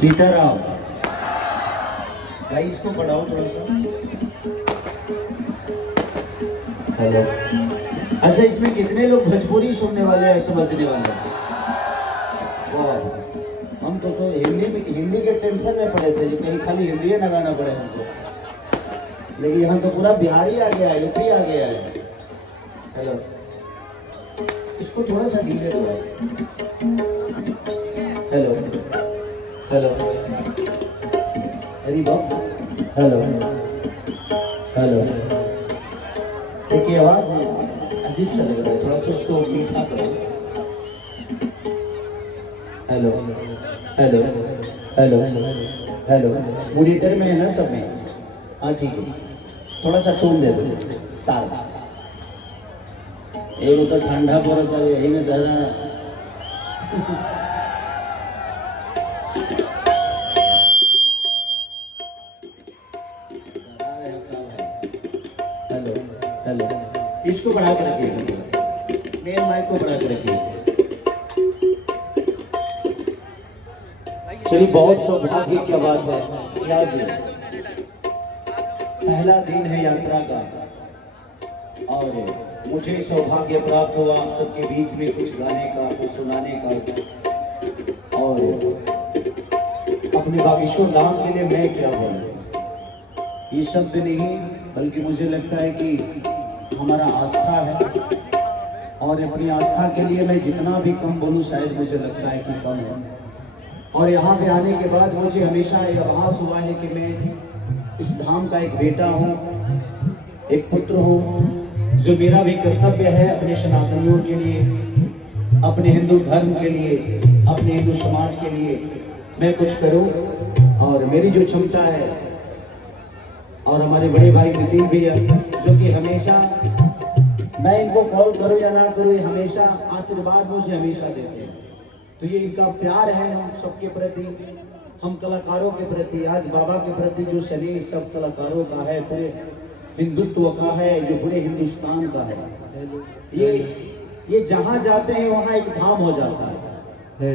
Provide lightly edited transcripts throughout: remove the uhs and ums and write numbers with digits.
सीताराम। भाई इसको पढ़ाओ थोड़ा सा। हेलो। अच्छा, इसमें कितने लोग भोजपुरी सुनने वाले हैं, समझने वाले हैं? वाह, हम तो हिंदी के टेंशन में पड़े थे, कहीं खाली हिंदी ना गाना पड़े हमको, लेकिन यहाँ तो पूरा बिहारी आ गया है, यूपी आ गया है। हेलो, इसको थोड़ा सा धीरे दो। हेलो हेलो, अरे बाप, हेलो हेलो। देखिए आवाज अजीब सा लग रहा है, थोड़ा सा उसको मीठा करो। Hello hello hello hello. Monitor में है ना सब में? हाँ ठीक है, थोड़ा सा टोन दे दो सारा। एक तो ठंडा पड़ता है, यही में जरा हेलो हेलो। इसको बढ़ा के रखिए, मेन माइक को बढ़ा के रखिए। चलिए, बहुत सौभाग्य की बात है क्या जी, पहला दिन है यात्रा का और मुझे सौभाग्य प्राप्त हुआ आप सबके बीच में कुछ गाने का, कुछ सुनाने का। और अपने बागेश्वर धाम के लिए मैं क्या बोलूं, ये शब्द नहीं, बल्कि मुझे लगता है कि हमारा आस्था है और अपनी आस्था के लिए मैं जितना भी कम बोलूं शायद मुझे लगता है कि कम है। और यहाँ पे आने के बाद मुझे हमेशा ये आभास हुआ है कि मैं इस धाम का एक बेटा हूँ, एक पुत्र हूँ, जो मेरा भी कर्तव्य है अपने सनातनियों के लिए, अपने हिंदू धर्म के लिए, अपने हिंदू समाज के लिए मैं कुछ करूँ। और मेरी जो क्षमता है, और हमारे बड़े भाई नितिन भैया जो कि हमेशा, मैं इनको कॉल करूँ या ना करूँ, हमेशा आशीर्वाद मुझे हमेशा देते हैं। तो ये इनका प्यार है हम सबके प्रति, हम कलाकारों के प्रति, आज बाबा के प्रति जो शरीर सब कलाकारों का है, पूरे हिंदुत्व का है, जो पूरे हिंदुस्तान का है। ये जहाँ जाते हैं वहाँ एक धाम हो जाता है।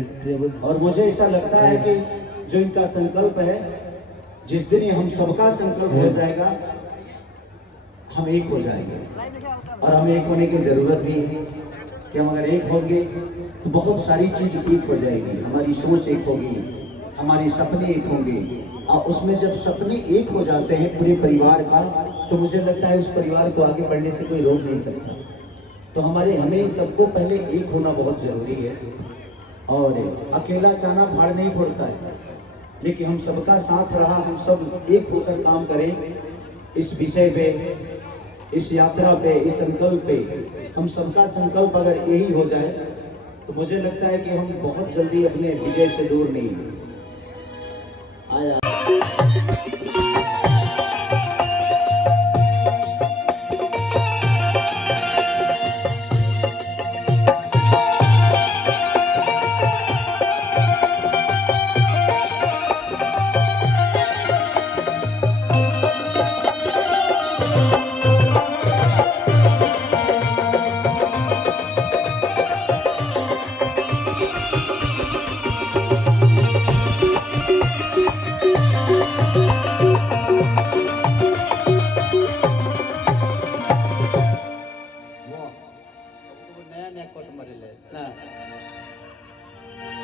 और मुझे ऐसा लगता है कि जो इनका संकल्प है, जिस दिन हम सबका संकल्प हो जाएगा, हम एक हो जाएंगे। और हमें एक होने की जरूरत भी है कि हम अगर एक होंगे तो बहुत सारी चीज एक हो जाएगी। हमारी सोच एक होगी, हमारे सपने एक होंगे, और उसमें जब सपने एक हो जाते हैं पूरे परिवार का, तो मुझे लगता है उस परिवार को आगे बढ़ने से कोई रोक नहीं सकता। तो हमें सबको पहले एक होना बहुत जरूरी है। और अकेला चाना भाड़ नहीं फोड़ता है, लेकिन हम सबका साथ रहा, हम सब एक होकर काम करें इस विषय पे, इस यात्रा पे, इस संकल्प पे। हम सबका संकल्प अगर यही हो जाए तो मुझे लगता है कि हम बहुत जल्दी अपने विजय से दूर नहीं आया।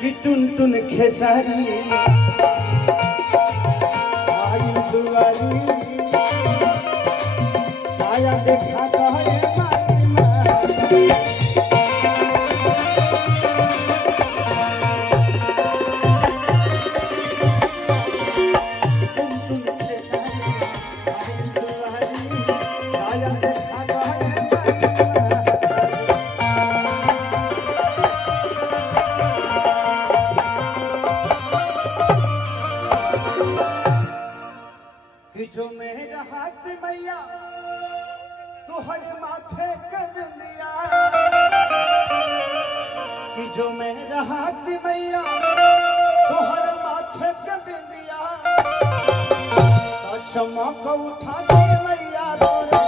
कि टुन टुन खेसारी आई दुआरी, आया देखा कहे जो मेरा हाथ मैया तुहरे माथे कर दिया, कि जो मेरा हाथ मैया तुहरे माथे कर दिया, तो चमक उठा दे मैया तोरे।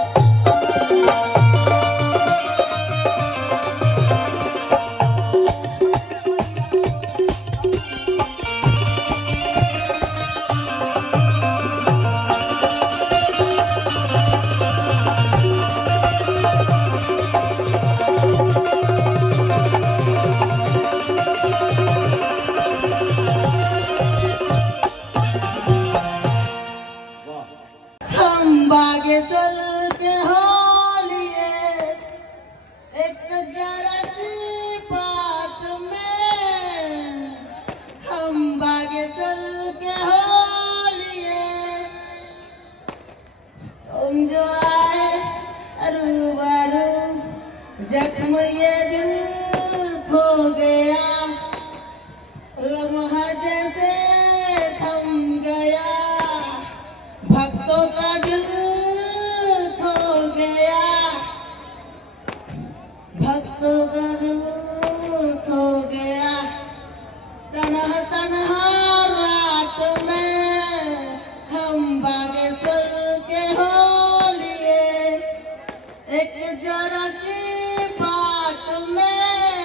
जख्म ये दिल खो गया, लम्हा जैसे थम गया, भक्तों का दिल खो गया, भक्तों का दिल खो गया। तन्हा तन्हा रात में हम बागेश्वर के हो लिए, एक जरा सी बात में